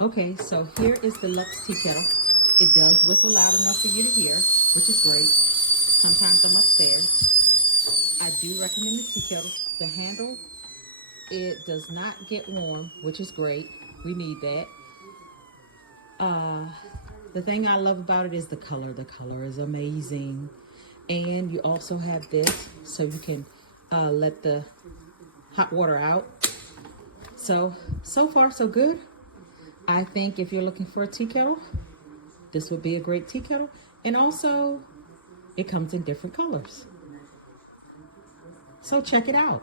Okay, so here is the Lux tea kettle. It does whistle loud enough for you to hear, which is great. Sometimes I'm upstairs. I do recommend the tea kettle. The handle, it does not get warm, which is great. We need that. The thing I love about it is the color. The color is amazing. And you also have this, so you can let the hot water out. So far so good. I think if you're looking for a tea kettle, this would be a great tea kettle. And also, it comes in different colors. So check it out.